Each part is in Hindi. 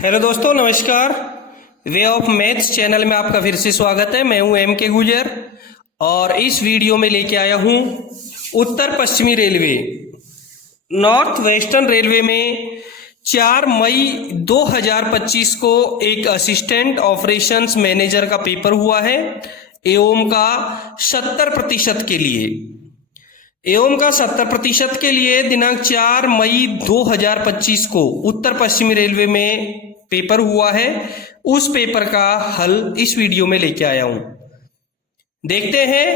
हेलो दोस्तों, नमस्कार। वे ऑफ मैथ्स चैनल में आपका फिर से स्वागत है। मैं हूं एम के गुजर और इस वीडियो में लेके आया हूं उत्तर पश्चिमी रेलवे नॉर्थ वेस्टर्न रेलवे में 4 मई 2025 को एक असिस्टेंट ऑपरेशंस मैनेजर का पेपर हुआ है एवं का 70% के लिए। एवं का 70% के लिए दिनांक 4 मई 2025 को उत्तर पश्चिमी रेलवे में पेपर हुआ है। उस पेपर का हल इस वीडियो में लेके आया हूं। देखते हैं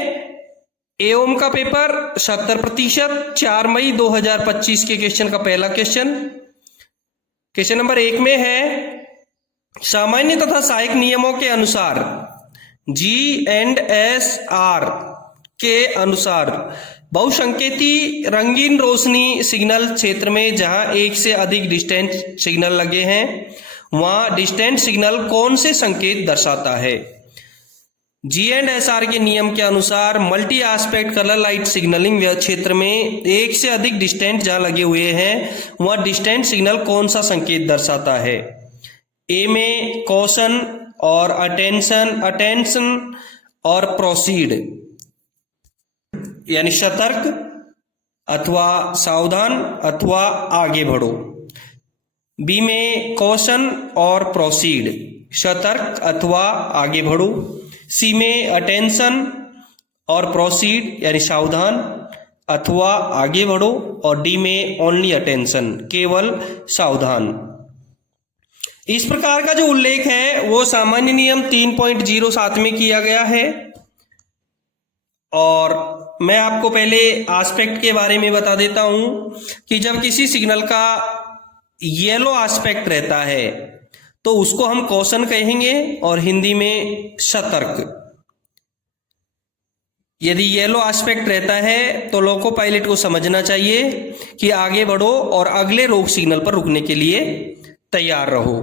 एवं का पेपर 70% 4 मई 2025 के क्वेश्चन का पहला क्वेश्चन नंबर 1 में है, सामान्य तथा सहायक नियमों के अनुसार G&SR के अनुसार बहुसंकेती रंगीन रोशनी सिग्नल क्षेत्र में जहां एक से अधिक डिस्टेंट सिग्नल लगे हैं वहां डिस्टेंट सिग्नल कौन से संकेत दर्शाता है। G&SR के नियम के अनुसार multi aspect colour light signalling क्षेत्र में एक से अधिक डिस्टेंट जहां लगे हुए हैं वहां डिस्टेंट सिग्नल कौन सा संकेत दर्शाता है। ए में कॉशन और अटेंशन और प्रोसीड यानी सतर्क अथवा सावधान अथवा आगे बढ़ो। बी में कॉशन और प्रोसीड सतर्क अथवा आगे बढ़ो। सी में अटेंशन और प्रोसीड यानी सावधान अथवा आगे बढ़ो। और डी में ओनली अटेंशन केवल सावधान। इस प्रकार का जो उल्लेख है वो सामान्य नियम 3.07 में किया गया है। और मैं आपको पहले एस्पेक्ट के बारे में बता देता हूं कि जब किसी सिग्नल का येलो एस्पेक्ट रहता है तो उसको हम कॉशन कहेंगे और हिंदी में सतर्क। यदि येलो एस्पेक्ट रहता है तो लोको पायलट को समझना चाहिए कि आगे बढ़ो और अगले रोक सिग्नल पर रुकने के लिए तैयार रहो।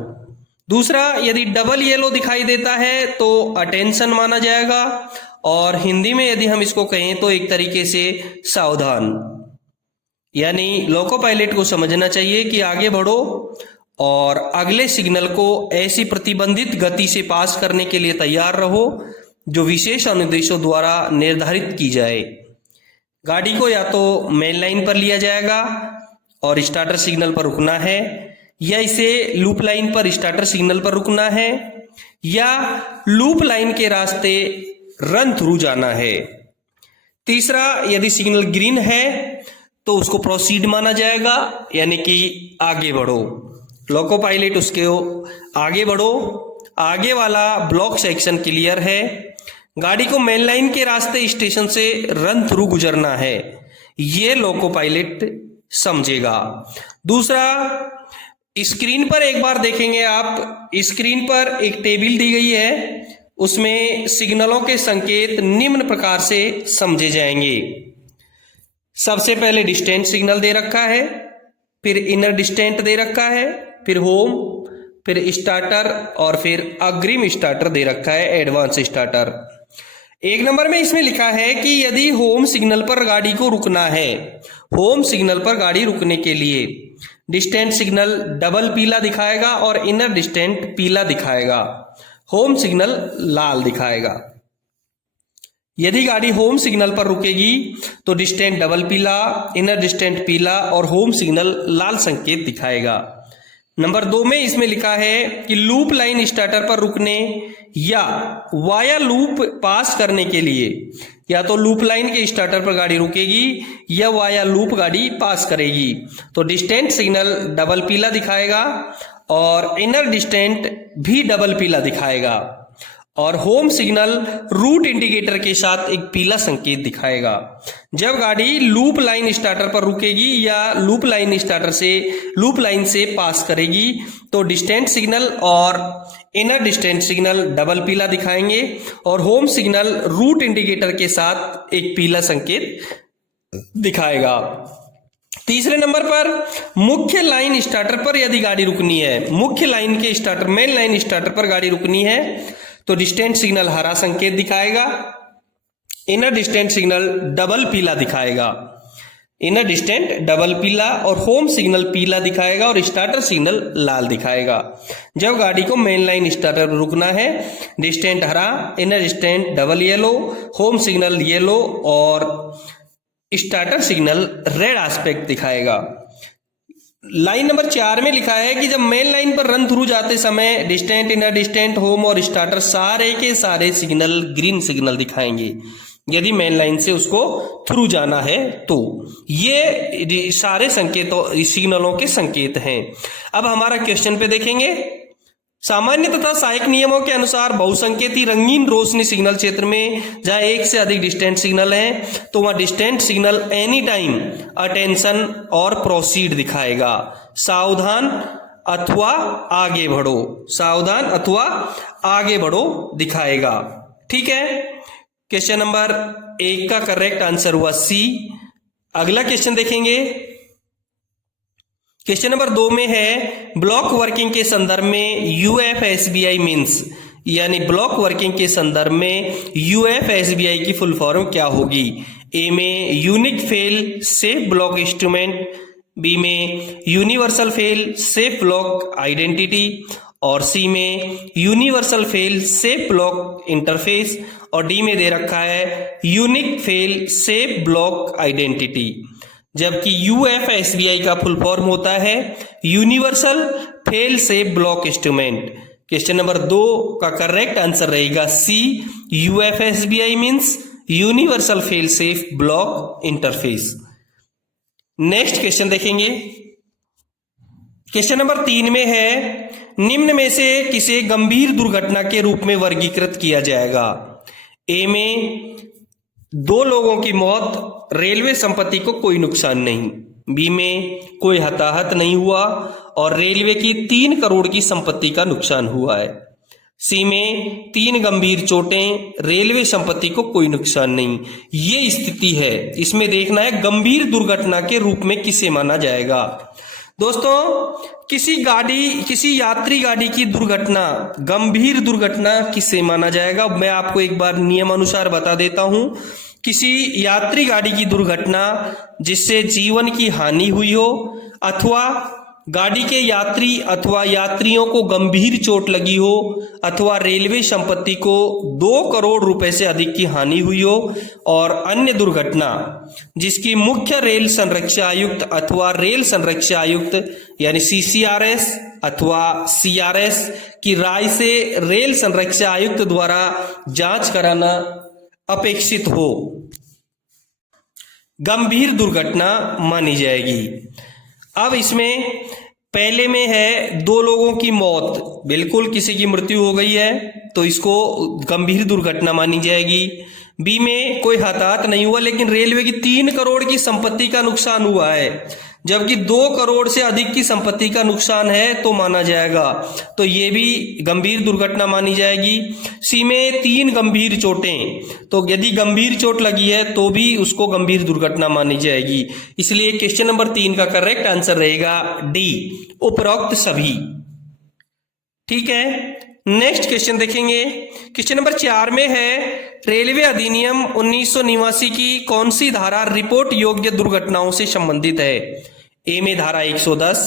दूसरा, यदि डबल येलो दिखाई देता है तो अटेंशन माना जाएगा और हिंदी में यदि हम इसको कहें तो एक तरीके से सावधान। यानी लोको पायलट को समझना चाहिए कि आगे बढ़ो और अगले सिग्नल को ऐसी प्रतिबंधित गति से पास करने के लिए तैयार रहो जो विशेष अनुदेशों द्वारा निर्धारित की जाए। गाड़ी को या तो मेन लाइन पर लिया जाएगा और स्टार्टर सिग्नल पर रुकना है, या इसे लूप लाइन पर स्टार्टर सिग्नल पर रुकना है, या लूप लाइन के रास्ते रन थ्रू जाना है। तीसरा, यदि सिग्नल ग्रीन है तो उसको प्रोसीड माना जाएगा यानी कि आगे बढ़ो। लोको पायलट उसके आगे बढ़ो, आगे वाला ब्लॉक सेक्शन क्लियर है, गाड़ी को मेन लाइन के रास्ते स्टेशन से रन थ्रू गुजरना है, ये लोको पायलट समझेगा। दूसरा, स्क्रीन पर एक बार देखेंगे आप, स्क्रीन पर एक टेबल दी गई है, उसमें सिग्नलों के संकेत निम्न प्रकार से समझे जाएंगे। सबसे पहले डिस्टेंट सिग्नल दे रखा है, फिर इनर डिस्टेंट दे रखा है, फिर होम, फिर स्टार्टर और फिर अग्रिम स्टार्टर दे रखा है, एडवांस स्टार्टर। 1 नंबर में इसमें लिखा है कि यदि होम सिग्नल पर गाड़ी को रुकना है, होम सिग्नल पर गाड़ी रुकने के लिए डिस्टेंट सिग्नल डबल पीला दिखाएगा और इनर डिस्टेंट पीला दिखाएगा, होम सिग्नल लाल दिखाएगा। यदि गाड़ी होम सिग्नल पर रुकेगी तो डिस्टेंट डबल पीला, इनर डिस्टेंट पीला और होम सिग्नल लाल संकेत दिखाएगा। नंबर 2 में इसमें लिखा है कि लूप लाइन स्टार्टर पर रुकने या वाया लूप पास करने के लिए या तो लूप लाइन के स्टार्टर पर गाड़ी रुकेगी या वाया लूप गाड़ी पास करेगी तो डिस्टेंट सिग्नल डबल पीला दिखाएगा और इनर डिस्टेंट भी डबल पीला दिखाएगा और होम सिग्नल रूट इंडिकेटर के साथ एक पीला संकेत दिखाएगा। जब गाड़ी लूप लाइन स्टार्टर पर रुकेगी या लूप लाइन स्टार्टर से लूप लाइन से पास करेगी तो डिस्टेंट सिग्नल और इनर डिस्टेंट सिग्नल डबल पीला दिखाएंगे और होम सिग्नल रूट इंडिकेटर के साथ एक पीला संकेत दिखाएगा। तीसरे नंबर पर मुख्य लाइन स्टार्टर पर यदि गाड़ी रुकनी है, मुख्य लाइन के स्टार्टर मेन लाइन स्टार्टर पर गाड़ी रुकनी है तो डिस्टेंट सिग्नल हरा संकेत दिखाएगा, इनर डिस्टेंट सिग्नल डबल पीला दिखाएगा। इनर डिस्टेंट डबल पीला और होम सिग्नल पीला दिखाएगा और स्टार्टर सिग्नल लाल दिखाएगा। जब गाड़ी को मेन लाइन स्टार्टर पर रुकना है, डिस्टेंट हरा, inner distant double yellow, home signal yellow और स्टार्टर सिग्नल रेड एस्पेक्ट दिखाएगा। लाइन नंबर 4 में लिखा है कि जब मेन लाइन पर रन थ्रू जाते समय डिस्टेंट, इनर डिस्टेंट, होम और स्टार्टर सारे के सारे सिग्नल ग्रीन सिग्नल दिखाएंगे यदि मेन लाइन से उसको थ्रू जाना है तो। ये सारे संकेतों सिग्नलों के संकेत हैं। अब हमारा क्वेश्चन पे देखेंगे। सामान्य तथा सहायक नियमों के अनुसार बहुसंकेती रंगीन रोशनी सिग्नल क्षेत्र में जहां एक से अधिक डिस्टेंट सिग्नल है तो वहां distant signal any time attention और प्रोसीड दिखाएगा। सावधान अथवा आगे बढ़ो, सावधान अथवा आगे बढ़ो दिखाएगा। ठीक है, क्वेश्चन नंबर 1 का करेक्ट आंसर हुआ सी। अगला क्वेश्चन देखेंगे। क्वेश्चन नंबर 2 में है ब्लॉक वर्किंग के संदर्भ में यूएफएसबीआई मीन्स, यानी ब्लॉक वर्किंग के संदर्भ में यूएफएसबीआई की फुल फॉर्म क्या होगी। ए में unique fail safe block instrument, B में universal fail safe block identity और सी में universal fail safe block interface और डी में दे रखा है unique fail safe block identity. जबकि यूएफएसबीआई का फुल फॉर्म होता है universal fail safe block instrument. Question number 2 का करेक्ट आंसर रहेगा C, UFSBI means universal fail safe block interface. Next question देखेंगे। क्वेश्चन नंबर 3 में है निम्न में से किसे गंभीर दुर्घटना के रूप में वर्गीकृत किया जाएगा। ए में 2 लोगों की मौत, रेलवे संपत्ति को कोई नुकसान नहीं। बी में कोई हताहत नहीं हुआ और रेलवे की 3 करोड़ की संपत्ति का नुकसान हुआ है। सी में 3 गंभीर चोटें, रेलवे संपत्ति को कोई नुकसान नहीं। ये स्थिति है, इसमें देखना है गंभीर दुर्घटना के रूप में किसे माना जाएगा। दोस्तों, किसी यात्री गाड़ी की दुर्घटना गंभीर दुर्घटना किसे माना जाएगा, मैं आपको एक बार नियमानुसार बता देता हूं। किसी यात्री गाड़ी की दुर्घटना जिससे जीवन की हानि हुई हो अथवा गाड़ी के यात्री अथवा यात्रियों को गंभीर चोट लगी हो अथवा रेलवे संपत्ति को 2 करोड़ रुपए से अधिक की हानि हुई हो और अन्य दुर्घटना जिसकी मुख्य रेल संरक्षा आयुक्त अथवा रेल संरक्षा आयुक्त यानी सीसीआरएस अथवा सीआरएस की राय से रेल संरक्षा आयुक्त द्वारा जांच कराना अपेक्षित हो, गंभीर दुर्घटना मानी जाएगी। अब इसमें पहले में है 2 लोगों की मौत, बिल्कुल किसी की मृत्यु हो गई है तो इसको गंभीर दुर्घटना मानी जाएगी। बी में कोई हताहत नहीं हुआ लेकिन रेलवे की 3 करोड़ की संपत्ति का नुकसान हुआ है, जबकि 2 करोड़ से अधिक की संपत्ति का नुकसान है तो माना जाएगा, तो ये भी गंभीर दुर्घटना मानी जाएगी। सी में 3 गंभीर चोटें, तो यदि गंभीर चोट लगी है तो भी उसको गंभीर दुर्घटना मानी जाएगी। इसलिए क्वेश्चन नंबर 3 का करेक्ट आंसर रहेगा डी, उपरोक्त सभी। ठीक है, नेक्स्ट क्वेश्चन देखेंगे। क्वेश्चन नंबर 4 में है रेलवे अधिनियम 1989 की कौन सी धारा रिपोर्ट योग्य दुर्घटनाओं से संबंधित है। ए में धारा 110,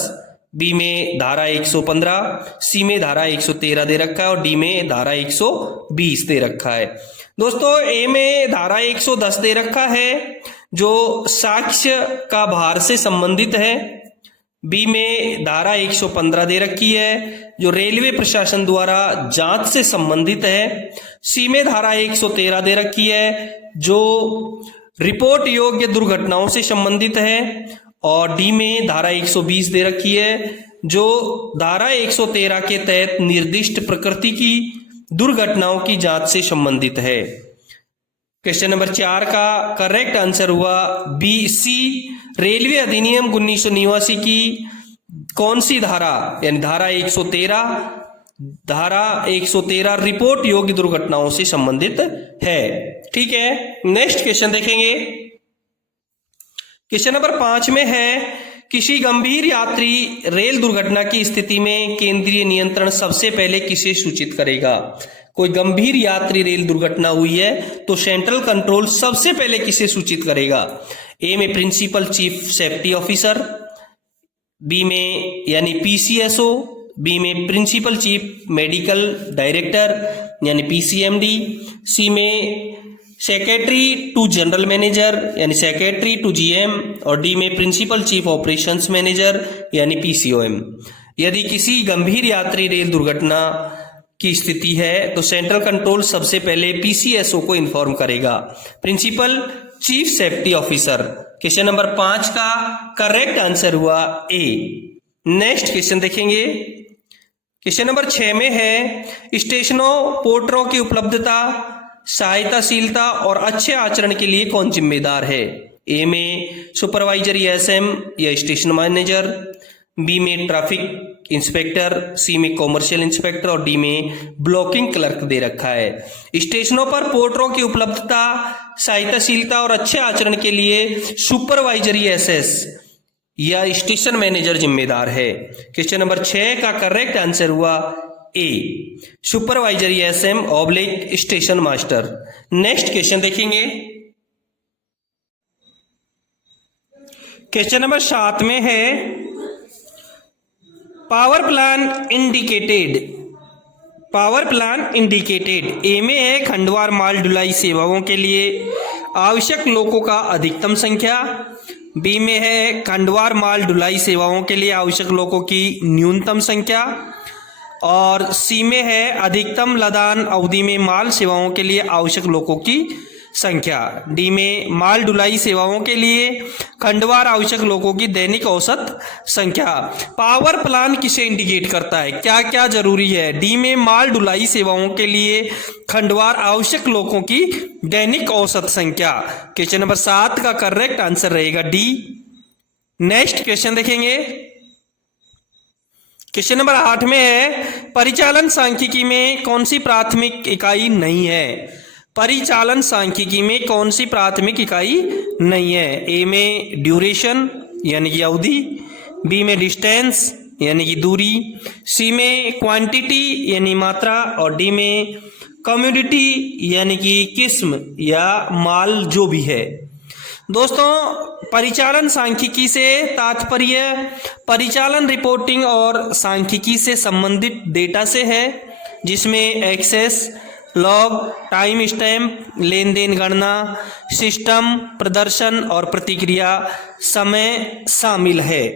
बी में धारा 115, सी में धारा 113 दे रखा है और डी में धारा 120 दे रखा है। दोस्तों, ए में धारा 110 दे रखा है जो साक्ष्य का भार से संबंधित है। बी में धारा 115 दे रखी है जो रेलवे प्रशासन द्वारा जांच से संबंधित है। सी में धारा 113 दे रखी है जो रिपोर्ट योग्य दुर्घटनाओं से संबंधित है और डी में धारा 120 दे रखी है जो धारा 113 के तहत निर्दिष्ट प्रकृति की दुर्घटनाओं की जांच से संबंधित है। क्वेश्चन नंबर 4 का करेक्ट आंसर हुआ बी, सी, रेलवे अधिनियम 1989 की कौन सी धारा यानी धारा 113 रिपोर्ट योग्य दुर्घटनाओं से संबंधित है। ठीक है, नेक्स्ट क्वेश्चन देखेंगे। क्वेश्चन नंबर 5 में है किसी गंभीर यात्री रेल दुर्घटना की स्थिति में केंद्रीय नियंत्रण सबसे पहले किसे सूचित करेगा। कोई गंभीर यात्री रेल दुर्घटना हुई है तो सेंट्रल कंट्रोल सबसे पहले किसे सूचित करेगा। ए में principal chief safety officer, B में यानी पीसीएसओ, बी में प्रिंसिपल चीफ मेडिकल डायरेक्टर यानी पीसीएमडी, सी में सेक्रेटरी टू जनरल मैनेजर यानी सेक्रेटरी टू जीएम, और डी में प्रिंसिपल चीफ ऑपरेशंस मैनेजर यानी पीसीओएम। यदि किसी गंभीर यात्री रेल दुर्घटना की स्थिति है तो सेंट्रल कंट्रोल सबसे पहले पीसीएसओ को इन्फॉर्म करेगा, principal chief safety officer. Question number 5 का करेक्ट आंसर हुआ ए। नेक्स्ट क्वेश्चन देखेंगे। क्वेश्चन नंबर 6 में है स्टेशनों पोर्टरों की उपलब्धता, सहायताशीलता और अच्छे आचरण के लिए कौन जिम्मेदार है? ए में सुपरवाइजरी एसएम या स्टेशन मैनेजर, बी में ट्रैफिक इंस्पेक्टर, सी में कॉमर्शियल इंस्पेक्टर और डी में ब्लॉकिंग क्लर्क दे रखा है। स्टेशनों पर पोर्टरों की उपलब्धता, सहायताशीलता और अच्छे आचरण के लिए सुपरवाइजरी एसएस या स्टेशन मैनेजर जिम्मेदार है। क्वेश्चन नंबर 6 का करेक्ट आंसर हुआ A, supervisory SM oblique station master. Next question देखेंगे। क्वेश्चन नंबर 7 में है power plan indicated. Power plan indicated A में है खंडवार माल ढुलाई सेवाओं के लिए आवश्यक लोगों का अधिकतम संख्या, बी में है खंडवार माल ढुलाई सेवाओं के लिए आवश्यक लोगों की न्यूनतम संख्या, और सी में है अधिकतम लदान अवधि में माल सेवाओं के लिए आवश्यक लोगों की संख्या, डी में माल ढुलाई सेवाओं के लिए खंडवार आवश्यक लोगों की दैनिक औसत संख्या। पावर प्लान किसे इंडिकेट करता है, क्या क्या जरूरी है? डी में माल ढुलाई सेवाओं के लिए खंडवार आवश्यक लोगों की दैनिक औसत संख्या। क्वेश्चन नंबर 7 का करेक्ट आंसर रहेगा डी। नेक्स्ट क्वेश्चन देखेंगे। क्वेश्चन नंबर 8 में है परिचालन सांख्यिकी में कौन सी प्राथमिक इकाई नहीं है? परिचालन सांख्यिकी में कौन सी प्राथमिक इकाई नहीं है? ए में ड्यूरेशन यानी कि अवधि, बी में डिस्टेंस यानी कि दूरी, सी में क्वांटिटी यानी मात्रा और डी में कम्युनिटी यानी कि किस्म या माल जो भी है। दोस्तों, परिचालन सांख्यिकी से तात्पर्य परिचालन रिपोर्टिंग और सांख्यिकी से संबंधित डेटा से है, जिसमें एक्सेस, लॉग, टाइम स्टैम्प, लेन देन गणना, सिस्टम, प्रदर्शन और प्रतिक्रिया समय शामिल है।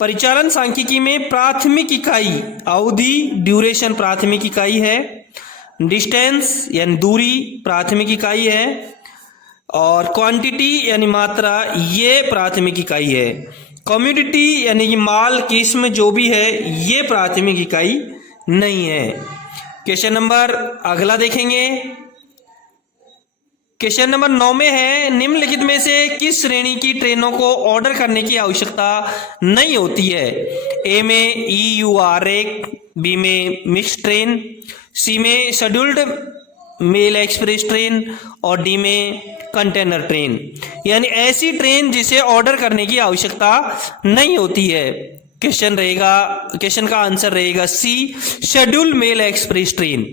परिचालन सांख्यिकी में प्राथमिक इकाई अवधि ड्यूरेशन प्राथमिक इकाई है, डिस्टेंस यानी दूरी प्राथमिक इकाई है, और क्वांटिटी यानी मात्रा ये प्राथमिक इकाई है। कम्युनिटी यानी कि माल किस्म जो भी है ये प्राथमिक इकाई नहीं है। क्वेश्चन नंबर अगला देखेंगे। क्वेश्चन नंबर 9 में है निम्नलिखित में से किस श्रेणी की ट्रेनों को ऑर्डर करने की आवश्यकता नहीं होती है? ए में EUR1, बी में मिक्स ट्रेन, सी में शेड्यूल्ड मेल एक्सप्रेस ट्रेन और डी में कंटेनर ट्रेन। यानी ऐसी ट्रेन जिसे ऑर्डर करने की आवश्यकता नहीं होती है। क्वेश्चन का आंसर रहेगा C, schedule mail express train.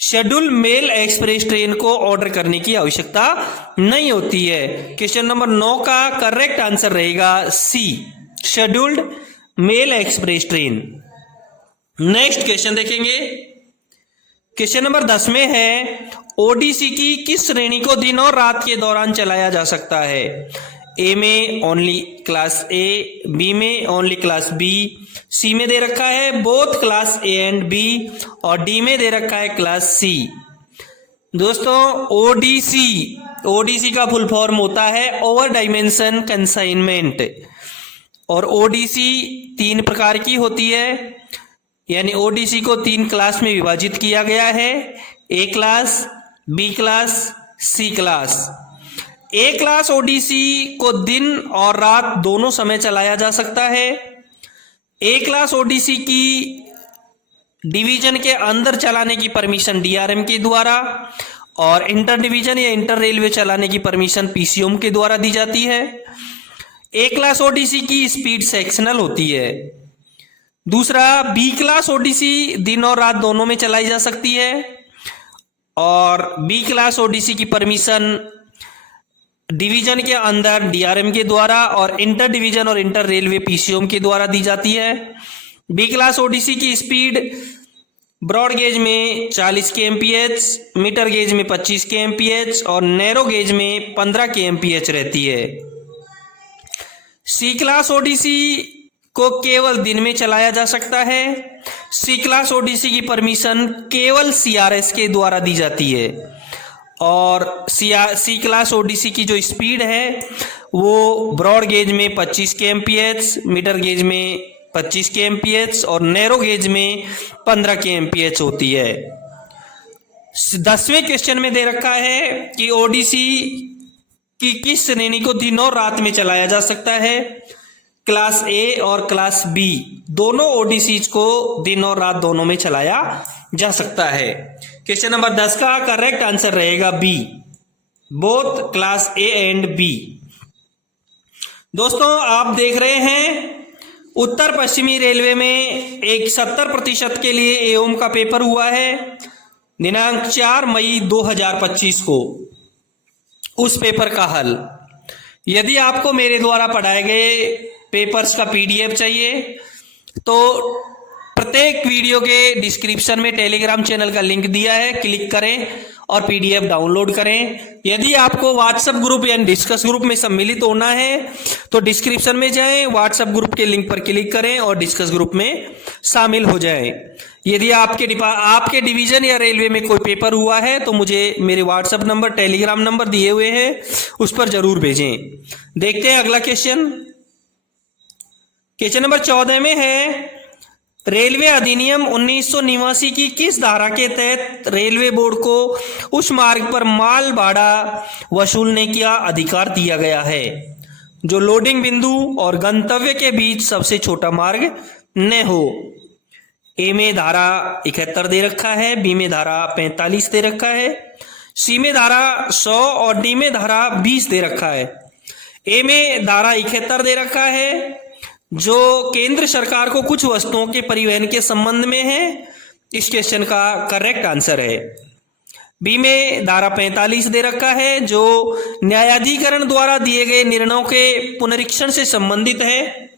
Schedule mail express train को ऑर्डर करने की आवश्यकता नहीं होती है। क्वेश्चन नंबर 9 का करेक्ट आंसर रहेगा C, scheduled mail express train. Next question देखेंगे। क्वेश्चन नंबर 10 में है ओडीसी की किस श्रेणी को दिन और रात के दौरान चलाया जा सकता है? ए में ओनली क्लास ए, बी में ओनली क्लास बी, सी में दे रखा है both class A and B और डी में दे रखा है क्लास सी। दोस्तों, ओडीसी का फुल फॉर्म होता है ओवर डायमेंशन कंसाइनमेंट, और ओडीसी 3 प्रकार की होती है। यानी ओडीसी को 3 क्लास में विभाजित किया गया है, ए क्लास, बी क्लास, सी क्लास। ए क्लास ओडीसी को दिन और रात दोनों समय चलाया जा सकता है। ए क्लास ओडीसी की डिवीजन के अंदर चलाने की परमिशन डीआरएम के द्वारा और इंटर डिवीजन या इंटर रेलवे चलाने की परमिशन पीसीओम के द्वारा दी जाती है। ए क्लास ओडीसी की स्पीड सेक्शनल होती है। दूसरा, बी क्लास ओडीसी दिन और रात दोनों में चलाई जा सकती है और बी क्लास ओडीसी की परमिशन डिवीजन के अंदर डीआरएम के द्वारा और इंटर डिवीजन और इंटर रेलवे पीसीओम के द्वारा दी जाती है। बी क्लास ओडीसी की स्पीड ब्रॉड गेज में 40 kmph, मीटर गेज में 25 kmph और नैरो गेज में 15 kmph रहती है। सी क्लास ओडीसी को केवल दिन में चलाया जा सकता है। सी क्लास ओडीसी की परमिशन केवल सीआरएस के द्वारा दी जाती है और सी क्लास ओडीसी की जो स्पीड है वो ब्रॉड गेज में 25 kmph, मीटर गेज में 25 kmph और नैरो गेज में 15 kmph होती है। 10वें क्वेश्चन में दे रखा है कि ओडीसी की किस श्रेणी को दिन और रात में चलाया जा सकता है। क्लास ए और क्लास बी दोनों ओडीसीज को दिन और रात दोनों में चलाया जा सकता है। क्वेश्चन नंबर 10 का करेक्ट आंसर रहेगा B, both class A and B. दोस्तों आप देख रहे हैं उत्तर पश्चिमी रेलवे में एक 70% के लिए एओम का पेपर हुआ है दिनांक 4 मई 2025 को। उस पेपर का हल, यदि आपको मेरे द्वारा पढ़ाए गए पेपर्स का पीडीएफ चाहिए तो प्रत्येक वीडियो के डिस्क्रिप्शन में टेलीग्राम चैनल का लिंक दिया है, क्लिक करें और पीडीएफ डाउनलोड करें। यदि आपको व्हाट्सएप ग्रुप या डिस्कस ग्रुप में सम्मिलित होना है तो डिस्क्रिप्शन में जाएं, व्हाट्सएप ग्रुप के लिंक पर क्लिक करें और डिस्कस ग्रुप में शामिल हो जाएं। यदि आपके डिवीजन या रेलवे में कोई पेपर हुआ है तो मुझे मेरे व्हाट्सएप नंबर, टेलीग्राम नंबर दिए हुए हैं, उस पर जरूर भेजें। देखते हैं अगला क्वेश्चन। क्वेश्चन नंबर 14 में है रेलवे अधिनियम 1989 की किस धारा के तहत रेलवे बोर्ड को उस मार्ग पर माल भाड़ा वसूलने का अधिकार दिया गया है जो लोडिंग बिंदु और गंतव्य के बीच सबसे छोटा मार्ग न हो। ए में धारा 71 दे रखा है, बी में धारा 45 दे रखा है, सी में धारा 100 और डी में धारा 20 दे रखा है। ए में धारा 71 दे रखा है जो केंद्र सरकार को कुछ वस्तुओं के परिवहन के संबंध में है। इस क्वेश्चन का करेक्ट आंसर है। बी में धारा 45 दे रखा है जो न्यायाधिकरण द्वारा दिए गए निर्णयों के पुनरीक्षण से संबंधित है।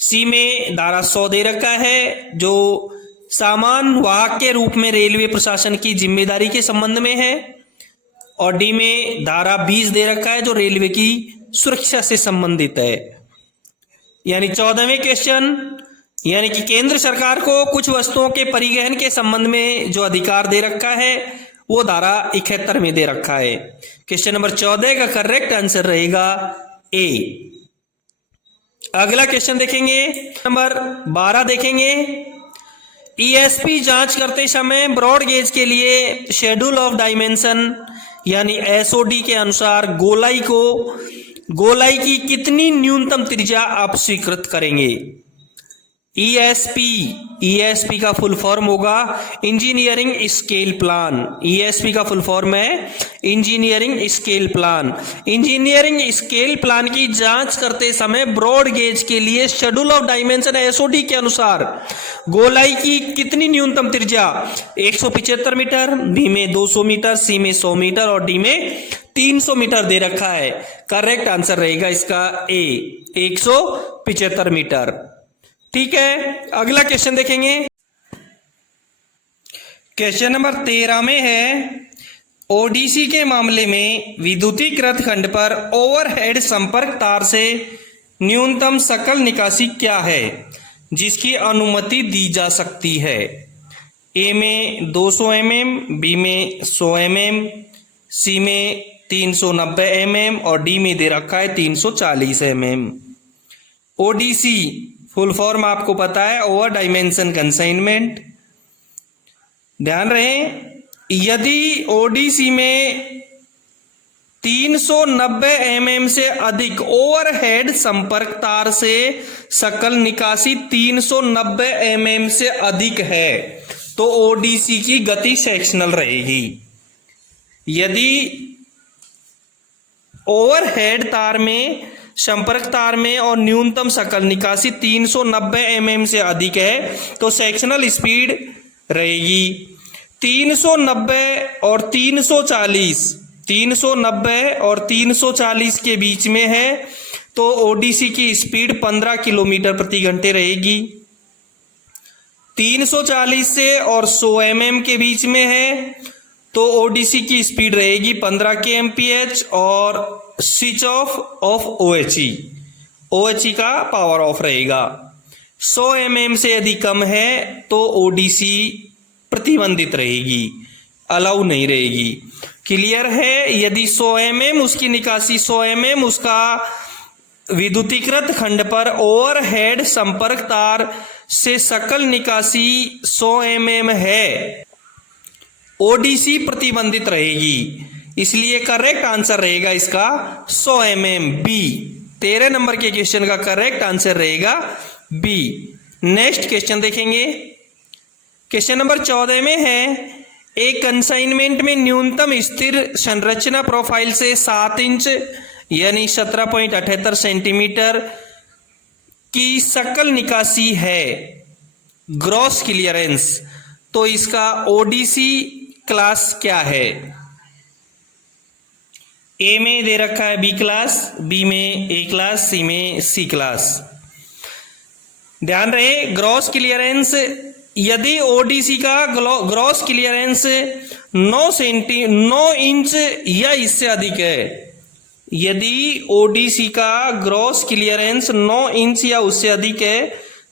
सी में धारा 100 दे रखा है जो सामान वाहक के रूप में रेलवे प्रशासन की जिम्मेदारी के संबंध में है और डी में धारा 20 दे रखा है जो रेलवे की सुरक्षा से संबंधित है। यानी 14वें क्वेश्चन, यानी कि केंद्र सरकार को कुछ वस्तुओं के परिवहन के संबंध में जो अधिकार दे रखा है वो धारा 71 में दे रखा है। क्वेश्चन नंबर 14 का करेक्ट आंसर रहेगा ए। अगला क्वेश्चन देखेंगे, नंबर 12 देखेंगे। ईएसपी जांच करते समय ब्रॉड गेज के लिए शेड्यूल ऑफ डायमेंशन यानी एसओडी के अनुसार गोलाई की कितनी न्यूनतम त्रिज्या आप स्वीकृत करेंगे। ईएसपी का फुल फॉर्म होगा इंजीनियरिंग स्केल प्लान। ईएसपी का फुल फॉर्म है engineering scale plan. Engineering scale plan की जांच करते समय ब्रॉड गेज के लिए शेड्यूल ऑफ डायमेंशन एसओडी के अनुसार गोलाई की कितनी न्यूनतम त्रिज्या 175 मीटर, बी में 200 मीटर, सी में 100 मीटर और डी में 300 मीटर दे रखा है। करेक्ट आंसर रहेगा इसका ए, 175 मीटर। ठीक है, अगला क्वेश्चन देखेंगे। क्वेश्चन नंबर 13 में है ओडीसी के मामले में विद्युतीकृत खंड पर ओवरहेड संपर्क तार से न्यूनतम सकल निकासी क्या है जिसकी अनुमति दी जा सकती है। ए में 200 mm, बी में 100 mm, सी में 390 mm और डी में दे रखा है 340 mm। ओडीसी फुल फॉर्म आपको पता है ओवर डायमेंशन कंसाइनमेंट। ध्यान रहे, यदि ओडीसी में 390 mm से अधिक ओवरहेड संपर्क तार से सकल निकासी 390 mm से अधिक है तो ओडीसी की गति सेक्शनल रहेगी। यदि ओवरहेड तार में, संपर्क तार में और न्यूनतम सकल निकासी 390 mm से अधिक है तो सेक्शनल स्पीड रहेगी 390 और 340 390 और 340 के बीच में है तो ओडीसी की स्पीड 15 किलोमीटर प्रति घंटे रहेगी। 340 से और 100 mm के बीच में है तो ओडीसी की स्पीड रहेगी 15 kmph और स्विच ऑफ OHE का पावर ऑफ रहेगा। 100 mm से यदि कम है तो ओडीसी प्रतिबंधित रहेगी, अलाउ नहीं रहेगी। क्लियर है? यदि 100 mm उसकी निकासी 100 mm उसका विद्युतीकृत खंड पर ओवरहेड संपर्क तार से सकल निकासी 100 mm है, ओडीसी प्रतिबंधित रहेगी। इसलिए करेक्ट आंसर रहेगा इसका 100 mm बी। 13 नंबर के क्वेश्चन का करेक्ट आंसर रहेगा बी। नेक्स्ट क्वेश्चन देखेंगे। क्वेश्चन नंबर 14 में है, एक कंसाइनमेंट में न्यूनतम स्थिर संरचना प्रोफाइल से 7 इंच यानी 17.78 सेंटीमीटर की सकल निकासी है, ग्रॉस क्लियरेंस, तो इसका ओडीसी क्लास क्या है? ए में दे रखा है बी क्लास, बी में ए क्लास, सी में सी क्लास। ध्यान रहे, ग्रॉस क्लियरेंस, यदि ओडीसी का ग्रॉस क्लियरेंस 9 इंच या इससे अधिक है, यदि ओडीसी का ग्रॉस क्लियरेंस 9 इंच या उससे अधिक है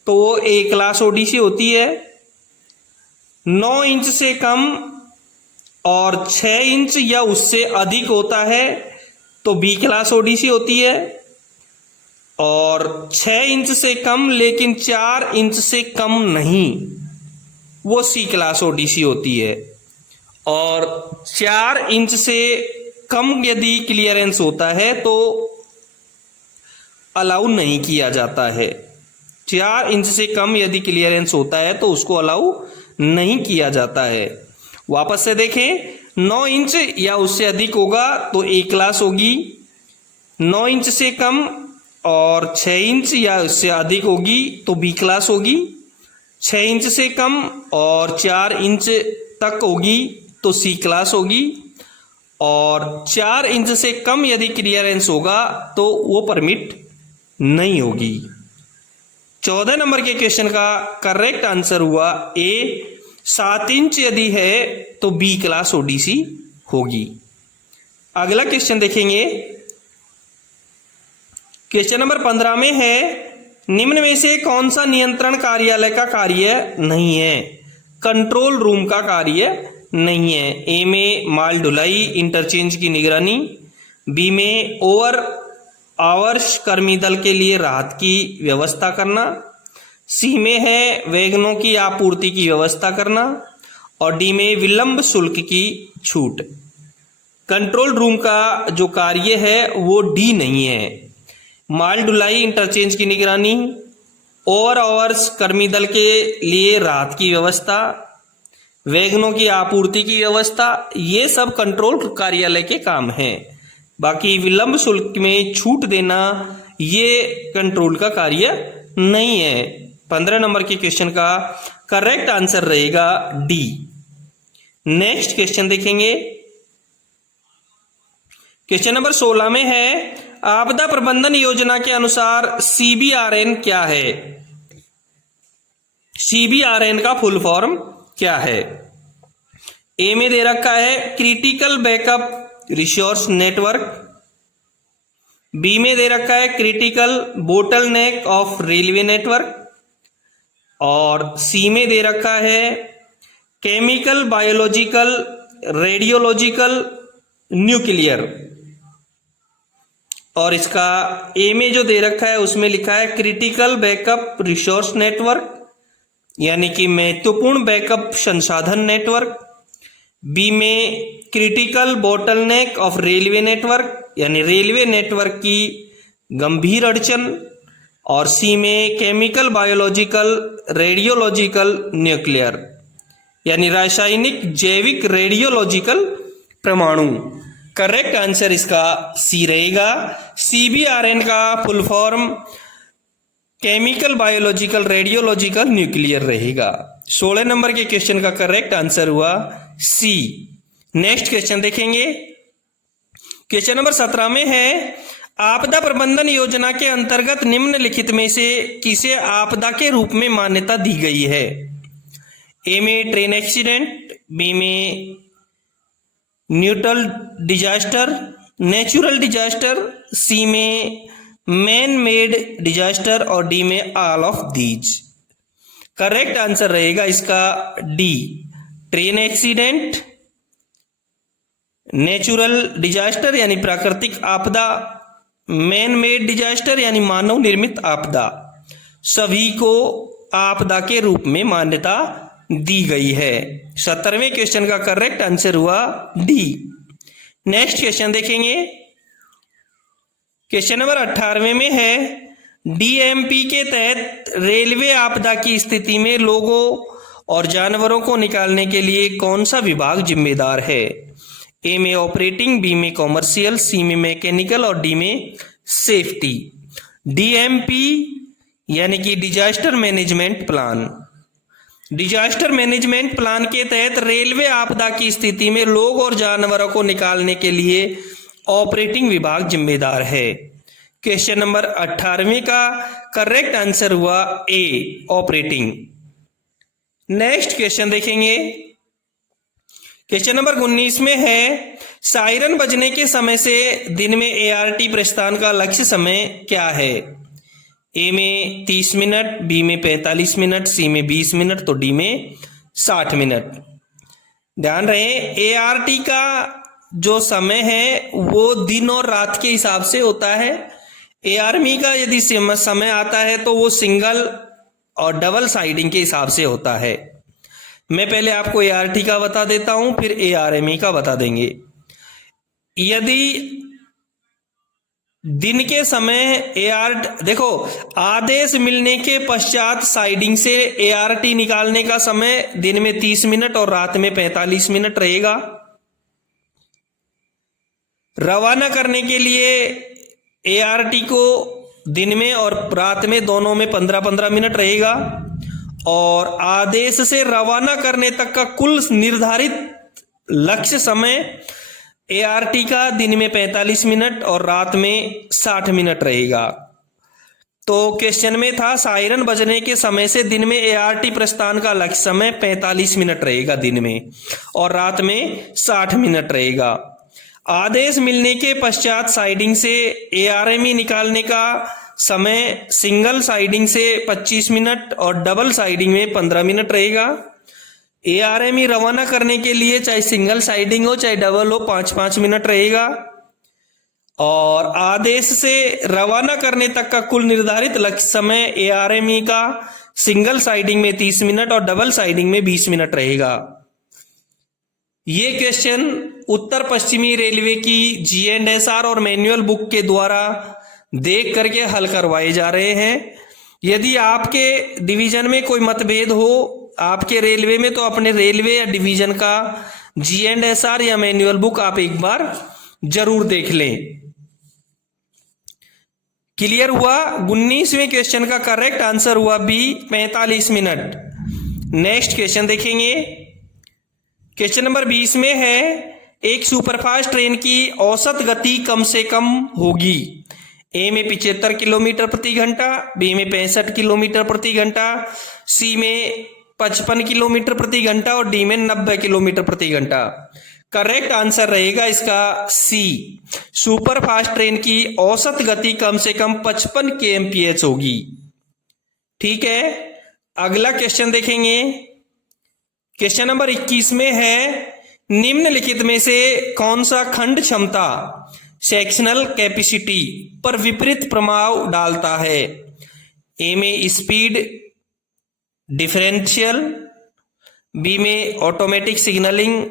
तो वो ए क्लास ओडीसी होती है। 9 इंच से कम और 6 इंच या उससे अधिक होता है तो बी क्लास ओडीसी होती है, और 6 इंच से कम लेकिन 4 इंच से कम नहीं, वो सी क्लास ओडीसी होती है। और 4 इंच से कम यदि क्लियरेंस होता है तो अलाउ नहीं किया जाता है। 4 इंच से कम यदि क्लियरेंस होता है तो उसको अलाउ नहीं किया जाता है। वापस से देखें, 9 इंच या उससे अधिक होगा तो ए क्लास होगी, 9 इंच से कम और 6 इंच या उससे अधिक होगी तो बी क्लास होगी, 6 इंच से कम और 4 इंच तक होगी तो सी क्लास होगी, और 4 इंच से कम यदि क्लियरेंस होगा तो वो परमिट नहीं होगी। 14 नंबर के क्वेश्चन का करेक्ट आंसर हुआ ए। 7 इंच यदि है तो बी क्लास ओडीसी होगी। अगला क्वेश्चन देखेंगे। क्वेश्चन नंबर 15 में है, निम्न में से कौन सा नियंत्रण कार्यालय का कार्य नहीं है? कंट्रोल रूम का कार्य नहीं है। ए में माल ढुलाई इंटरचेंज की निगरानी, बी में ओवर आवर्स कर्मी दल के लिए राहत की व्यवस्था करना, सी में है वैगनों की आपूर्ति की व्यवस्था करना, और डी में विलंब शुल्क की छूट। कंट्रोल रूम का जो कार्य है वो डी नहीं है। माल ढुलाई इंटरचेंज की निगरानी, ओवर आवर्स कर्मी दल के लिए राहत की व्यवस्था, वैगनों की आपूर्ति की व्यवस्था, ये सब कंट्रोल कार्यालय के काम हैं। बाकी विलंब शुल्क में छूट देना ये कंट्रोल का कार्य नहीं है। 15 नंबर के क्वेश्चन का करेक्ट आंसर रहेगा डी। नेक्स्ट क्वेश्चन देखेंगे। क्वेश्चन नंबर 16 में है, आपदा प्रबंधन योजना के अनुसार सीबीआरएन क्या है? सीबीआरएन का फुल फॉर्म क्या है? ए में दे रखा है critical backup resource network, B में दे रखा है critical bottleneck of railway network, और सी में दे रखा है केमिकल बायोलॉजिकल रेडियोलॉजिकल न्यूक्लियर, और इसका ए में जो दे रखा है उसमें लिखा है क्रिटिकल बैकअप रिसोर्स नेटवर्क यानी कि महत्वपूर्ण बैकअप संसाधन नेटवर्क, बी में critical bottleneck of railway network यानी रेलवे नेटवर्क की गंभीर अड़चन, और सी में केमिकल बायोलॉजिकल रेडियोलॉजिकल न्यूक्लियर यानी रासायनिक जैविक रेडियोलॉजिकल परमाणु। करेक्ट आंसर इसका सी रहेगा। सीबीआरएन का full form chemical biological radiological nuclear रहेगा। 16 नंबर के क्वेश्चन का करेक्ट आंसर हुआ सी। नेक्स्ट क्वेश्चन देखेंगे। क्वेश्चन नंबर 17 में है आपदा प्रबंधन योजना के अंतर्गत निम्नलिखित में से किसे आपदा के रूप में मान्यता दी गई है? ए में ट्रेन एक्सीडेंट, बी में न्यूट्रल डिजास्टर, नेचुरल डिजास्टर, सी में मैन मेड डिजास्टर और डी में all of these. Correct answer रहेगा इसका D, train accident, natural disaster यानी प्राकृतिक आपदा, मैन मेड डिजास्टर यानी मानव निर्मित आपदा, सभी को आपदा के रूप में मान्यता दी गई है। 17वें क्वेश्चन का करेक्ट आंसर हुआ डी। नेक्स्ट क्वेश्चन देखेंगे। क्वेश्चन नंबर 18वें में है डीएमपी के तहत रेलवे आपदा की स्थिति में लोगों और जानवरों को निकालने के लिए कौन सा विभाग जिम्मेदार है? ए में ऑपरेटिंग, बी में कॉमर्शियल, सी में मैकेनिकल और डी में सेफ्टी। डीएमपी यानी कि disaster management plan. Disaster management plan के तहत रेलवे आपदा की स्थिति में लोग और जानवरों को निकालने के लिए ऑपरेटिंग विभाग जिम्मेदार है। क्वेश्चन नंबर 18वें का करेक्ट आंसर हुआ ए, ऑपरेटिंग। नेक्स्ट क्वेश्चन देखेंगे। क्वेश्चन नंबर 19 में है सायरन बजने के समय से दिन में एआरटी प्रस्थान का लक्ष्य समय क्या है? ए में 30 मिनट, बी में 45 मिनट, सी में 20 मिनट तो डी में 60 मिनट। ध्यान रहे एआरटी का जो समय है वो दिन और रात के हिसाब से होता है। एआरएमई का यदि समय आता है तो वो सिंगल और डबल साइडिंग के हिसाब से होता है। मैं पहले आपको एआरटी का बता देता हूं, फिर एआरएमई का बता देंगे। यदि दिन के समय देखो आदेश मिलने के पश्चात साइडिंग से एआरटी निकालने का समय दिन में 30 मिनट और रात में 45 मिनट रहेगा। रवाना करने के लिए एआरटी को दिन में और रात में दोनों में 15-15 मिनट रहेगा और आदेश से रवाना करने तक का कुल निर्धारित लक्ष्य समय एआरटी का दिन में 45 मिनट और रात में 60 मिनट रहेगा। तो क्वेश्चन में था सायरन बजने के समय से दिन में एआरटी प्रस्थान का लक्ष्य समय 45 मिनट रहेगा दिन में और रात में 60 मिनट रहेगा। आदेश मिलने के पश्चात साइडिंग से एआरएमई निकालने का समय सिंगल साइडिंग से 25 मिनट और डबल साइडिंग में 15 मिनट रहेगा। एआरएमई रवाना करने के लिए चाहे सिंगल साइडिंग हो चाहे डबल हो 5-5 मिनट रहेगा और आदेश से रवाना करने तक का कुल निर्धारित लक्ष्य समय एआरएमई का सिंगल साइडिंग में 30 मिनट और डबल साइडिंग में 20 मिनट रहेगा। ये क्वेश्चन उत्तर पश्चिमी रेलवे की जीएंडएसआर और मैनुअल बुक के द्वारा देख करके हल करवाए जा रहे हैं। यदि आपके डिवीजन में कोई मतभेद हो आपके रेलवे में तो अपने रेलवे या डिवीजन का जीएंडएसआर या मैनुअल बुक आप एक बार जरूर देख लें। क्लियर हुआ? 19वें क्वेश्चन का करेक्ट आंसर हुआ बी, 45 मिनट। नेक्स्ट क्वेश्चन देखेंगे। क्वेश्चन नंबर 20 में है एक सुपरफास्ट ट्रेन की औसत गति कम से कम होगी। ए में 75 किलोमीटर प्रति घंटा, बी में 65 किलोमीटर प्रति घंटा, सी में 55 किलोमीटर प्रति घंटा और डी में 90 किलोमीटर प्रति घंटा। करेक्ट आंसर रहेगा इसका सी, सुपरफास्ट ट्रेन की औसत गति कम से कम 55 kmph होगी। ठीक है, अगला क्वेश्चन देखेंगे। क्वेश्चन नंबर 21 में है निम्नलिखित में से कौन सा खंड क्षमता सेक्शनल कैपेसिटी पर विपरीत प्रभाव डालता है? ए में स्पीड डिफरेंशियल, बी में ऑटोमेटिक सिग्नलिंग,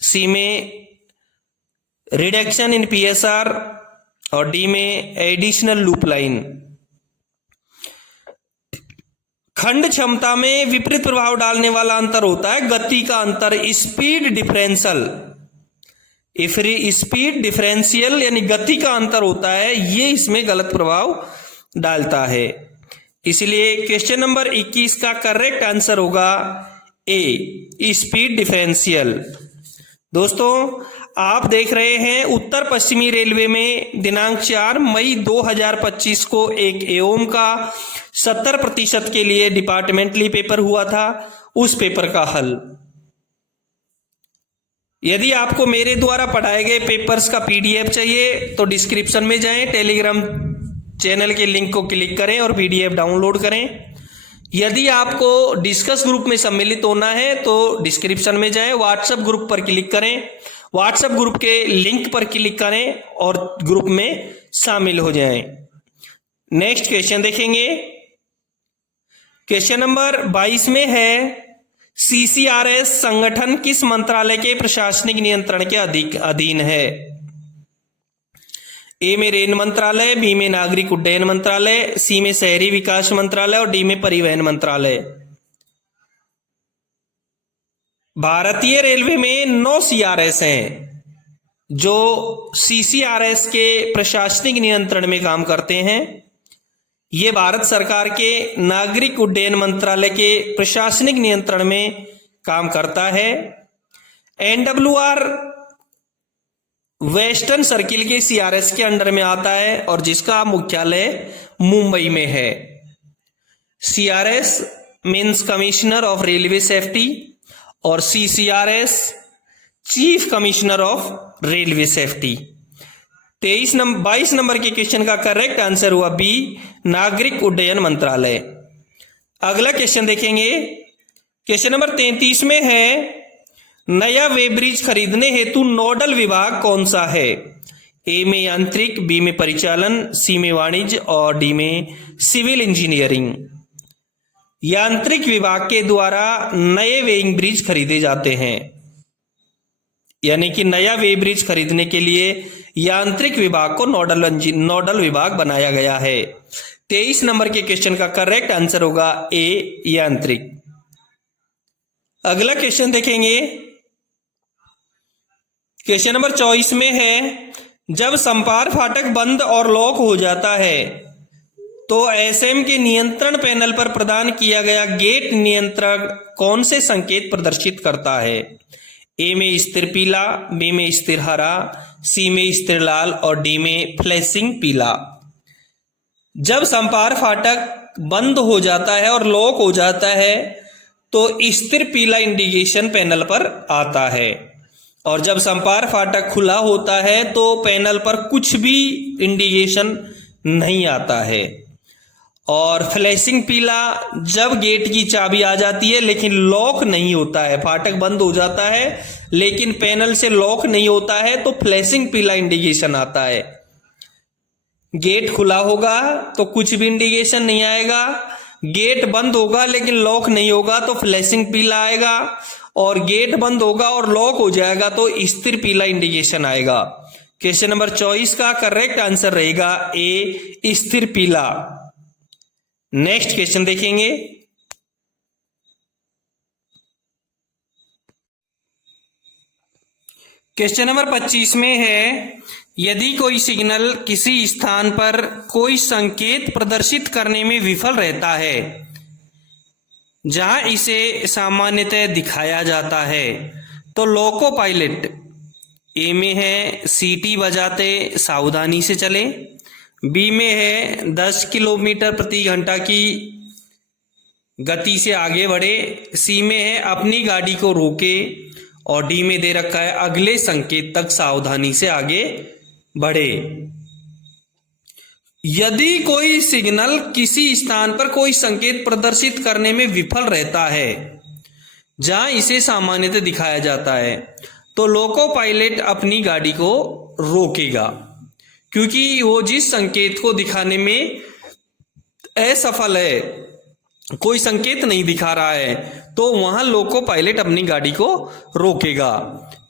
सी में रिडक्शन इन पीएसआर और डी में एडिशनल लूप लाइन। खंड क्षमता में विपरीत प्रभाव डालने वाला अंतर होता है गति का अंतर, स्पीड डिफरेंशियल। स्पीड डिफरेंशियल यानी गति का अंतर होता है, ये इसमें गलत प्रभाव डालता है। इसलिए क्वेश्चन नंबर 21 का करेक्ट आंसर होगा ए, स्पीड डिफरेंशियल। दोस्तों आप देख रहे हैं उत्तर पश्चिमी रेलवे में दिनांक 4 मई 2025 को एक एओम का 70% के लिए डिपार्टमेंटली पेपर हुआ था, उस पेपर का हल। यदि आपको मेरे द्वारा पढ़ाए गए पेपर्स का पीडीएफ चाहिए तो डिस्क्रिप्शन में जाएं, टेलीग्राम चैनल के लिंक को क्लिक करें और पीडीएफ डाउनलोड करें। यदि आपको डिस्कस ग्रुप में सम्मिलित होना है तो डिस्क्रिप्शन में जाएं, व्हाट्सएप ग्रुप पर क्लिक करें, व्हाट्सएप ग्रुप के लिंक पर क्लिक करें और ग्रुप में शामिल हो जाएं। नेक्स्ट क्वेश्चन देखेंगे। क्वेश्चन नंबर 22 में है सीसीआरएस संगठन किस मंत्रालय के प्रशासनिक नियंत्रण के अधीन है? ए में रेल मंत्रालय, बी में नागरिक उड्डयन मंत्रालय, सी में शहरी विकास मंत्रालय और डी में परिवहन मंत्रालय। भारतीय रेलवे में 9 सीआरएस हैं जो सीसीआरएस के प्रशासनिक नियंत्रण में काम करते हैं। ये भारत सरकार के नागरिक उड्डयन मंत्रालय के प्रशासनिक नियंत्रण में काम करता है। एनडब्ल्यूआर वेस्टर्न सर्किल के सीआरएस के अंडर में आता है और जिसका मुख्यालय मुंबई में है। CRS means commissioner of railway safety और CCRS chief commissioner of railway safety. 22 number के क्वेश्चन का करेक्ट आंसर हुआ बी, नागरिक उड्डयन मंत्रालय। अगला क्वेश्चन देखेंगे। क्वेश्चन नंबर 33 में है नया वेब्रिज खरीदने हेतु नोडल विभाग कौन सा है? ए में यांत्रिक, बी में परिचालन, सी में वाणिज्य और डी में सिविल इंजीनियरिंग। यांत्रिक विभाग के द्वारा नए वेइंग ब्रिज खरीदे जाते हैं, यानी कि नया वे ब्रिज खरीदने के लिए यांत्रिक विभाग को नोडल विभाग बनाया गया है। 23 नंबर के क्वेश्चन का करेक्ट आंसर होगा ए, यांत्रिक। अगला क्वेश्चन देखेंगे। क्वेश्चन नंबर 24 में है जब संपार फाटक बंद और लॉक हो जाता है तो एसएम के नियंत्रण पैनल पर प्रदान किया गया गेट नियंत्रण कौन से संकेत प्रदर्शित करता है? ए में स्थिर पीला, बी में स्थिर हरा, सी में स्थिर लाल और डी में फ्लैशिंग पीला। जब संपार फाटक बंद हो जाता है और लॉक हो जाता है तो स्थिर पीला इंडिकेशन पैनल पर आता है, और जब संपार फाटक खुला होता है तो पैनल पर कुछ भी इंडिकेशन नहीं आता है। और फ्लैशिंग पीला जब गेट की चाबी आ जाती है लेकिन लॉक नहीं होता है, फाटक बंद हो जाता है लेकिन पैनल से लॉक नहीं होता है तो फ्लैशिंग पीला इंडिकेशन आता है। गेट खुला होगा तो कुछ भी इंडिकेशन नहीं आएगा, गेट बंद होगा लेकिन लॉक नहीं होगा तो फ्लैशिंग पीला आएगा, और गेट बंद होगा और लॉक हो जाएगा तो स्थिर पीला इंडिकेशन आएगा। क्वेश्चन नंबर 24 का करेक्ट आंसर रहेगा ए, स्थिर पीला। नेक्स्ट क्वेश्चन देखेंगे। क्वेश्चन नंबर 25 में है यदि कोई सिग्नल किसी स्थान पर कोई संकेत प्रदर्शित करने में विफल रहता है जहां इसे सामान्यतः दिखाया जाता है तो लोको पायलट ए में है सीटी बजाते सावधानी से चले, बी में है 10 किलोमीटर प्रति घंटा की गति से आगे बढ़े, सी में है अपनी गाड़ी को रोके और डी में दे रखा है अगले संकेत तक सावधानी से आगे बढ़े। यदि कोई सिग्नल किसी स्थान पर कोई संकेत प्रदर्शित करने में विफल रहता है जहां इसे सामान्यतः दिखाया जाता है तो लोको पायलट अपनी गाड़ी को रोकेगा, क्योंकि वो जिस संकेत को दिखाने में असफल है, कोई संकेत नहीं दिखा रहा है, तो वहां लोको पायलट अपनी गाड़ी को रोकेगा।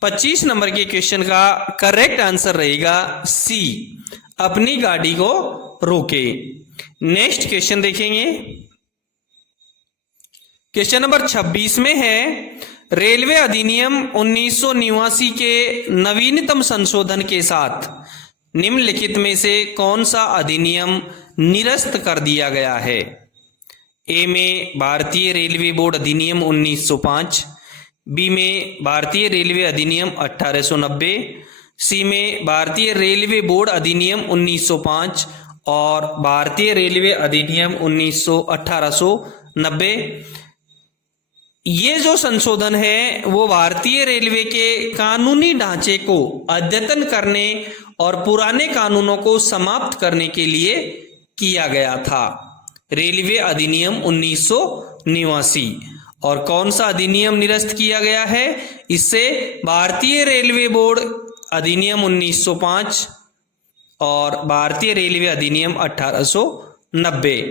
25 नंबर के क्वेश्चन का करेक्ट आंसर रहेगा सी, अपनी गाड़ी को रोके। नेक्स्ट क्वेश्चन देखेंगे। क्वेश्चन नंबर 26 में है रेलवे अधिनियम 1989 के नवीनतम संशोधन के साथ निम्नलिखित में से कौन सा अधिनियम निरस्त कर दिया गया है? ए में भारतीय रेलवे बोर्ड अधिनियम 1905, बी में भारतीय रेलवे अधिनियम 1890, सी में भारतीय रेलवे बोर्ड अधिनियम 1905 और भारतीय रेलवे अधिनियम 1890। ये जो संशोधन है वो भारतीय रेलवे के कानूनी ढांचे को अद्यतन करने और पुराने कानूनों को समाप्त करने के लिए किया गया था। रेलवे अधिनियम 1989। और कौन सा अधिनियम निरस्त किया गया है इससे? भारतीय रेलवे बोर्ड अधिनियम 1905 और भारतीय रेलवे अधिनियम 1890।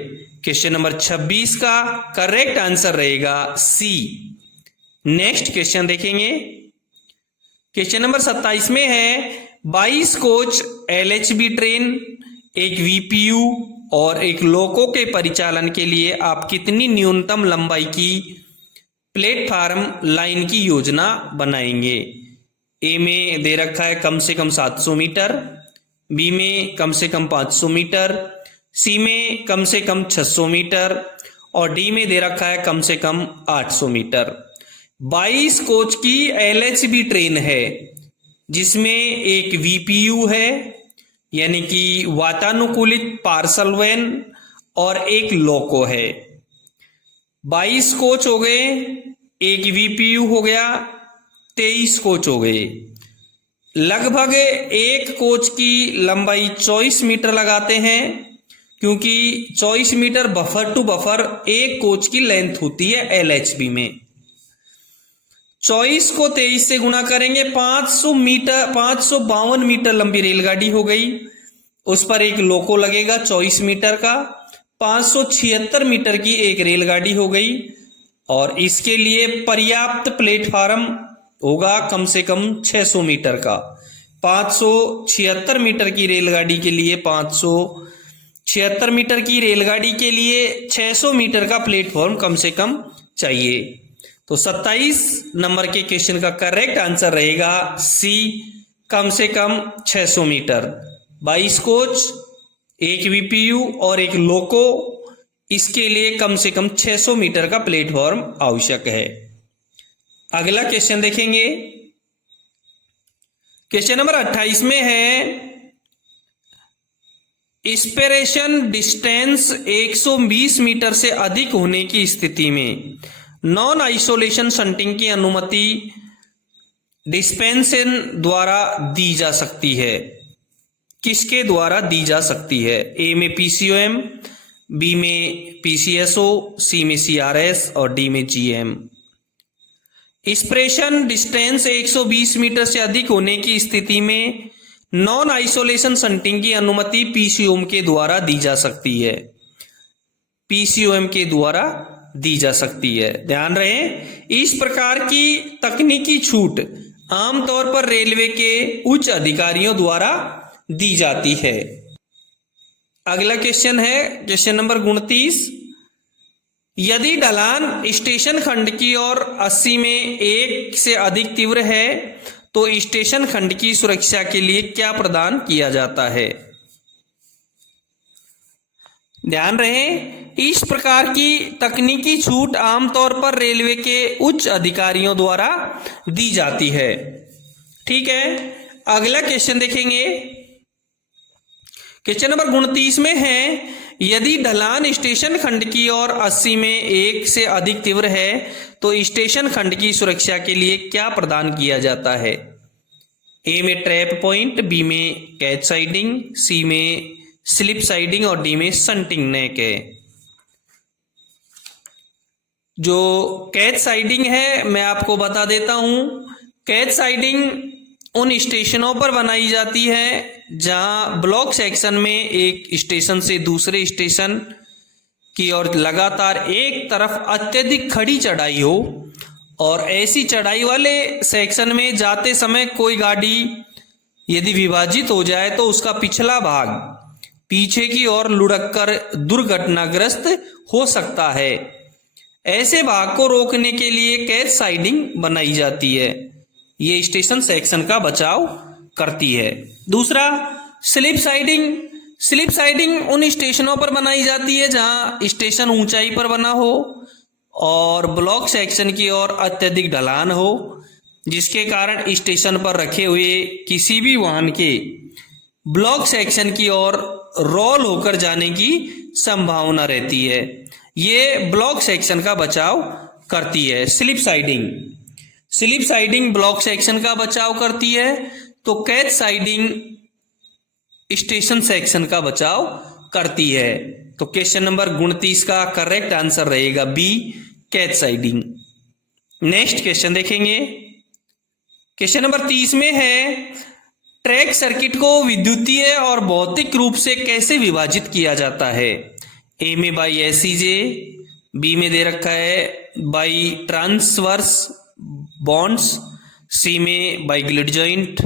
क्वेश्चन नंबर 26 का करेक्ट आंसर रहेगा सी। नेक्स्ट क्वेश्चन देखेंगे। क्वेश्चन नंबर 27 में है 22 कोच एलएचबी ट्रेन, एक वीपीयू और एक लोको के परिचालन के लिए आप कितनी न्यूनतम लंबाई की प्लेटफार्म लाइन की योजना बनाएंगे? ए में दे रखा है कम से कम 700 मीटर, बी में कम से कम 500 मीटर, सी में कम से कम 600 मीटर और डी में दे रखा है कम से कम 800 मीटर। 22 कोच की एलएचबी ट्रेन है जिसमें एक वीपीयू है यानी कि वातानुकूलित पार्सल वैन और एक लोको है। 22 कोच हो गए, एक वीपीयू हो गया, 23 कोच हो गए। लगभग एक कोच की लंबाई 24 मीटर लगाते हैं क्योंकि 24 मीटर बफर टू बफर एक कोच की लेंथ होती है एलएचबी में। 24 को 23 से गुणा करेंगे 500 मीटर, 552 मीटर लंबी रेलगाड़ी हो गई। उस पर एक लोको लगेगा 24 मीटर का, 576 मीटर की एक रेलगाड़ी हो गई और इसके लिए पर्याप्त प्लेटफार्म होगा कम से कम 600 मीटर का। 576 मीटर की रेलगाड़ी के लिए 576 मीटर की रेलगाड़ी के लिए 600 मीटर का प्लेटफॉर्म कम से कम चाहिए। तो 27 नंबर के क्वेश्चन का करेक्ट आंसर रहेगा सी, कम से कम 600 मीटर। 22 कोच, एक वीपीयू और एक लोको, इसके लिए कम से कम 600 मीटर का प्लेटफॉर्म आवश्यक है। अगला क्वेश्चन देखेंगे। क्वेश्चन नंबर 28 में है इंस्पिरेशन डिस्टेंस 120 मीटर से अधिक होने की स्थिति में नॉन आइसोलेशन शंटिंग की अनुमति डिस्पेंसन द्वारा दी जा सकती है। किसके द्वारा दी जा सकती है? ए में पीसीओएम, बी में पीसीएसओ, सी में सीआरएस और डी में जीएम। इंस्पिरेशन डिस्टेंस 120 मीटर से अधिक होने की स्थिति में नॉन आइसोलेशन शंटिंग की अनुमति पीसीओएम के द्वारा दी जा सकती है। पीसीओएम के द्वारा दी जा सकती है। ध्यान रहे, इस प्रकार की तकनीकी छूट आमतौर पर रेलवे के उच्च अधिकारियों द्वारा दी जाती है। अगला क्वेश्चन है क्वेश्चन नंबर 29। यदि ढलान स्टेशन खंड की ओर 80 में 1 से अधिक तीव्र है तो स्टेशन खंड की सुरक्षा के लिए क्या प्रदान किया जाता है? ध्यान रहे, इस प्रकार की तकनीकी छूट आमतौर पर रेलवे के उच्च अधिकारियों द्वारा दी जाती है। ठीक है, अगला क्वेश्चन देखेंगे। क्वेश्चन नंबर 29 में है यदि ढलान स्टेशन खंड की ओर 80 में 1 से अधिक तीव्र है तो स्टेशन खंड की सुरक्षा के लिए क्या प्रदान किया जाता है? ए में ट्रैप पॉइंट, बी में कैच साइडिंग, सी में स्लिप साइडिंग और डी में शंटिंग नेक है। जो कैच साइडिंग है मैं आपको बता देता हूं। कैच साइडिंग उन स्टेशनों पर बनाई जाती है जहां ब्लॉक सेक्शन में एक स्टेशन से दूसरे स्टेशन की ओर लगातार एक तरफ अत्यधिक खड़ी चढ़ाई हो और ऐसी चढ़ाई वाले सेक्शन में जाते समय कोई गाड़ी यदि विभाजित हो जाए तो उसका पिछला भाग पीछे की ओर लुढ़क कर दुर्घटनाग्रस्त हो सकता है। ऐसे भाग को रोकने के लिए कैच साइडिंग बनाई जाती है। ये स्टेशन सेक्शन का बचाव करती है। दूसरा, स्लिप साइडिंग। स्लिप साइडिंग उन स्टेशनों पर बनाई जाती है जहां स्टेशन ऊंचाई पर बना हो और ब्लॉक सेक्शन की ओर अत्यधिक ढलान हो, जिसके कारण स्टेशन पर रखे हुए किसी भी वाहन के ब्लॉक सेक्शन की ओर रोल होकर जाने की संभावना रहती है। ये ब्लॉक सेक्शन का बचाव करती है। Slip siding, slip siding block section का बचाव करती है, तो कैच साइडिंग स्टेशन सेक्शन का बचाव करती है। तो क्वेश्चन नंबर 29 का करेक्ट आंसर रहेगा B, catch siding. Next question देखेंगे। क्वेश्चन नंबर 30 में है, ट्रैक सर्किट को विद्युतीय और भौतिक रूप से कैसे विभाजित किया जाता है? ए में बाई एसईजे, बी में दे रखा है बाई ट्रांसवर्स बॉन्ड्स, सी में बाई ग्लिड जॉइंट।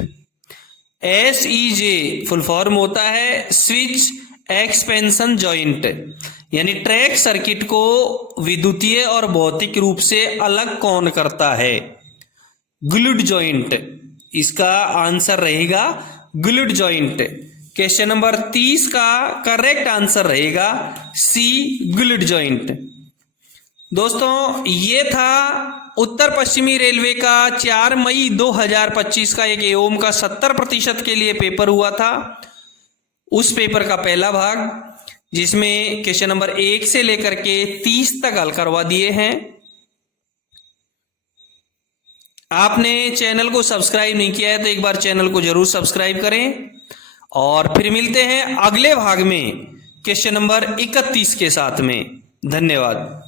एसईजे फुल फॉर्म होता है स्विच एक्सपेंशन जॉइंट, यानी ट्रैक सर्किट को विद्युतीय और भौतिक रूप से अलग कौन करता है? ग्लिड जॉइंट, इसका आंसर रहेगा ग्लिड जॉइंट। क्वेश्चन नंबर 30 का करेक्ट आंसर रहेगा सी, ग्लिड जॉइंट। दोस्तों, ये था उत्तर पश्चिमी रेलवे का 4 मई 2025 का एक एओम का 70% के लिए पेपर हुआ था। उस पेपर का पहला भाग, जिसमें क्वेश्चन नंबर 1 से लेकर के 30 तक हल करवा दिए हैं। आपने चैनल को सब्सक्राइब नहीं किया है तो एक बार चैनल को जरूर सब्सक्राइब करें, और फिर मिलते हैं अगले भाग में क्वेश्चन नंबर 31 के साथ में। धन्यवाद।